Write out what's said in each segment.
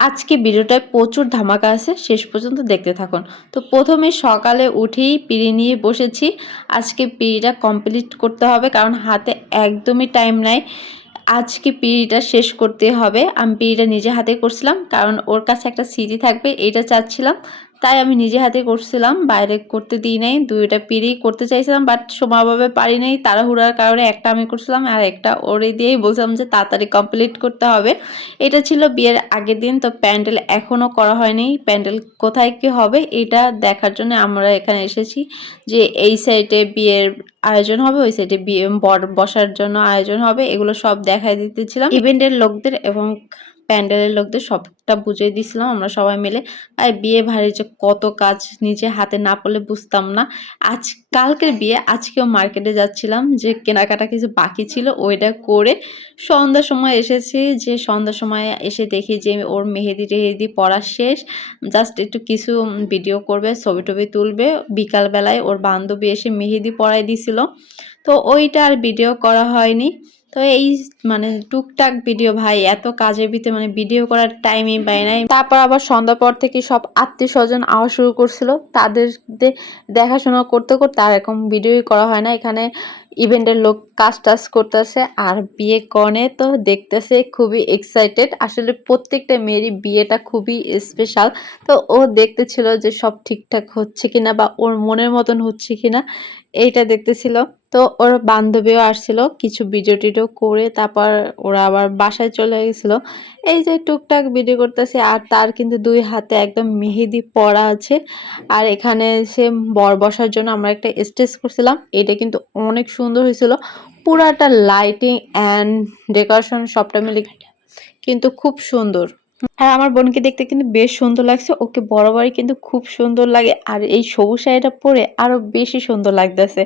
আজকে ভিডিওটায় প্রচুর ধামাকা আছে, শেষ পর্যন্ত দেখতে থাকুন। তো প্রথমে সকালে উঠেই পিড়ি নিয়ে বসেছি। আজকে পিড়িটা কমপ্লিট করতে হবে, কারণ হাতে একদমই টাইম নাই। আজকে পিড়িটা শেষ করতে হবে। আমি পিড়িটা নিজে হাতে করছিলাম, কারণ ওর কাছে একটা স্মৃতি থাকবে এটা চাচ্ছিলাম। তাই আমি নিজে হাতে করছিলাম, বাইরে করতে দিই নাই, দুইটা পিড়ি করতে চাইছিলাম বাট সময়ভাবে পারি নাই, তাড়াহুড়ার কারণে একটা আমি করছিলাম আর একটা ওরে দিয়েই বলছিলাম যে তাড়াতাড়ি কমপ্লিট করতে হবে। এটা ছিল বিয়ের আগের দিন, তো প্যান্ডেল এখনও করা হয়নি। প্যান্ডেল কোথায় কি হবে, এটা দেখার জন্য আমরা এখানে এসেছি যে এই সাইডে বিয়ের আয়োজন হবে, ওই সাইডে বিয়ে বসার জন্য আয়োজন হবে, এগুলো সব দেখাই দিতেছিলাম। ইভেন্টের লোকদের এবং প্যান্ডেলের লোকদের সবটা বুঝিয়ে দিছিলাম আমরা সবাই মিলে। আর বিয়ে ভারী যে কত কাজ নিজে হাতে না পড়লে বুঝতাম না। আজ, কালকের বিয়ে, আজকেও মার্কেটে যাচ্ছিলাম, যে কেনাকাটা কিছু বাকি ছিল ওইটা করে সন্ধ্যার সময় এসেছি, যে সন্ধ্যার সময় এসে দেখি যে ওর মেহেদি টেহেদি পড়া শেষ। জাস্ট একটু কিছু ভিডিও করবে, ছবি টবি তুলবে। বিকালবেলায় ওর বান্ধবী এসে মেহেদি পড়াই দিছিল তো ওইটা আর ভিডিও করা হয়নি। তো এই মানে টুকটাক ভিডিও ভাই, এত কাজের ভিতরে মানে ভিডিও করার টাইমই পাই নাই। তারপর আবার সন্ধ্যা পর থেকে সব আত্মীয় স্বজন আওয়া শুরু করছিল। তাদের দেখাশোনা করতে করতে আর এরকম ভিডিওই করা হয় না। এখানে ইভেন্টের লোক কাজ টাজ করতেছে আর বিয়ে কনে তো দেখতেছে খুবই এক্সাইটেড আসলে প্রত্যেকটা মেয়েরই বিয়েটা খুবই স্পেশাল তো ও দেখতেছিল যে সব ঠিকঠাক হচ্ছে কিনা বা ওর মনের মতন হচ্ছে কিনা, এইটা দেখতেছিল। তো ওর বান্ধবীও আসছিল কিছু ভিডিও টিডিও করে তারপর ওরা আবার বাসায় চলে গেছিল। এই যে টুকটাক ভিডিও করতেছে আর তার কিন্তু দুই হাতে একদম মেহেদি পড়া আছে। আর এখানে সে বর বসার জন্য আমরা একটা স্টেজ করছিলাম। এটা কিন্তু অনেক সুন্দর হয়েছিল। পুরাটা লাইটিং অ্যান্ড ডেকোরেশন সবটা মিলে কিন্তু খুব সুন্দর। আর আমার বোনকে দেখতে কিন্তু বেশ সুন্দর লাগছে। ওকে বরাবরই কিন্তু খুব সুন্দর লাগে। আর এই সবুজ শাড়িটা পরে আরও বেশি সুন্দর লাগতেছে।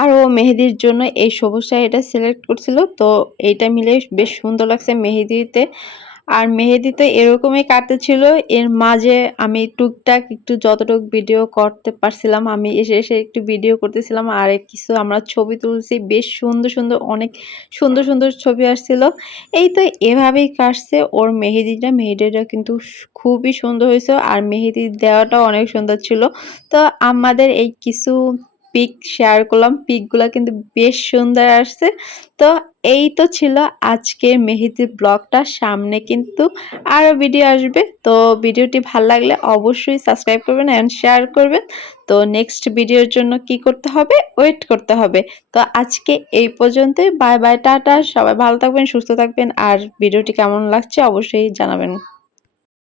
আর ও মেহেদির জন্য এই সবুজ শাড়িটা সিলেক্ট করছিল, তো এইটা মিলে বেশ সুন্দর লাগছে মেহেদিতে। আর মেহেদি তো এরকমই কাটতেছিল, এর মাঝে আমি টুকটাক একটু যতটুক ভিডিও করতে পারছিলাম, আমি এসে এসে একটু ভিডিও করতেছিলাম, আর কিছু আমরা ছবি তুলছি, বেশ সুন্দর সুন্দর অনেক সুন্দর সুন্দর ছবি আসছিল। এই তো এভাবেই কাটছে, ওর মেহেদিটা মেহেদিটা কিন্তু খুবই সুন্দর হয়েছে, আর মেহেদি দেওয়াটাও অনেক সুন্দর ছিল। তো আমাদের এই কিছু পিক শেয়ার করলাম। পিকগুলো কিন্তু বেশ সুন্দর আসছে। তো এই তো ছিল আজকে মেহেদির ব্লগটা। সামনে কিন্তু আরও ভিডিও আসবে। তো ভিডিওটি ভালো লাগলে অবশ্যই সাবস্ক্রাইব করবেন অ্যান্ড শেয়ার করবেন। তো নেক্সট ভিডিওর জন্য কি করতে হবে? ওয়েট করতে হবে। তো আজকে এই পর্যন্তই। Bye bye tata. সবাই ভালো থাকবেন, সুস্থ থাকবেন। আর ভিডিওটি কেমন লাগছে অবশ্যই জানাবেন।